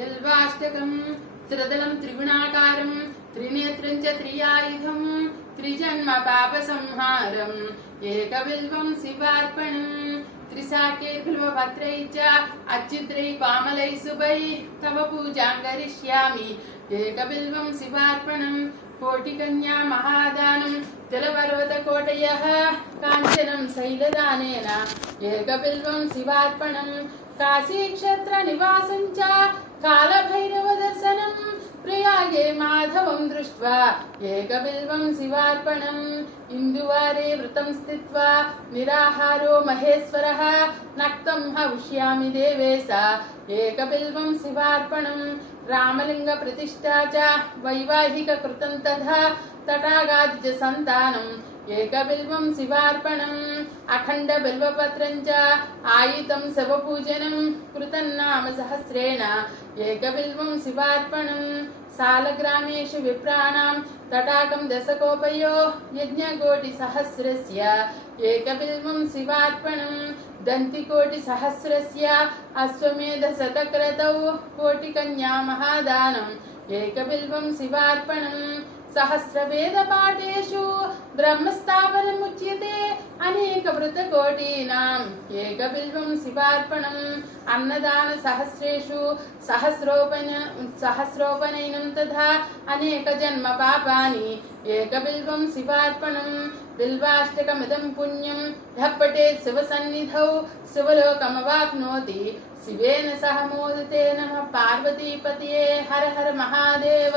బిల్వాష్టకం త్రిదళం త్రిగుణాకారం త్రినేత్రం చ త్రియాయుధం త్రిజన్మ పాప సంహారం ఏకబిల్వం శివార్పణం త్రిశాఖైర్బిల్వపత్రై చ అచ్యుత్రై కామలై శుభై తవ పూజాం కరిష్యామి ఏకబిల్వం శివార్పణం కోటికన్యా మహాదానం జలపర్వత కోటయః కాంచనం శైలదానేన ఏకబిల్వం శివార్పణం కాశీక్షేత్ర నివాసం చ కాలభైరవ దర్శనం ప్రయాగే మాధవం దృష్ట్వా ఏకబిల్వం శివార్పణం ఇందువారే వ్రతం స్థిత్వా నిరాహారో మహేశ్వరః నక్తం హవిష్యామి దేవేశ ఏకబిల్వం శివార్పణం రామలింగ ప్రతిష్ఠా చ వైవాహిక కృతం తథా తటాగాది సంతానం ఏకబిల్వం శివార్పణం అఖండ బిల్వపత్రం చ ఆయుతం శవపూజనం కృతన్నామ సహస్రేణ ఏకబిల్వం శివార్పణం సాలగ్రామేషు విప్రాణాం తటాకం దశకోపయో యజ్ఞకోటి సహస్రస్య ఏకబిల్వం శివార్పణం దంతికోటి సహస్రస్య అశ్వమేధ శతక్రతౌ కోటికన్యా మహాదానం ఏకబిల్వం శివార్పణం సహస్రవేద పాఠేషు బ్రహ్మస్థాపనముచ్యతే అనేక వృతకోటీనాం ఏకబిల్వం శివార్పణం అన్నదాన సహస్రేషు సహస్రోపనయనం తథా అనేక జన్మ పాపాని ఏకబిల్వం శివార్పణం బిల్వాష్టకమిదం పుణ్యం యః పఠేత్ శివసన్నిధౌ శివలోకమవాప్నోతి శివేన సహ మోదతే నమః పార్వతీపతయే హర హర మహాదేవ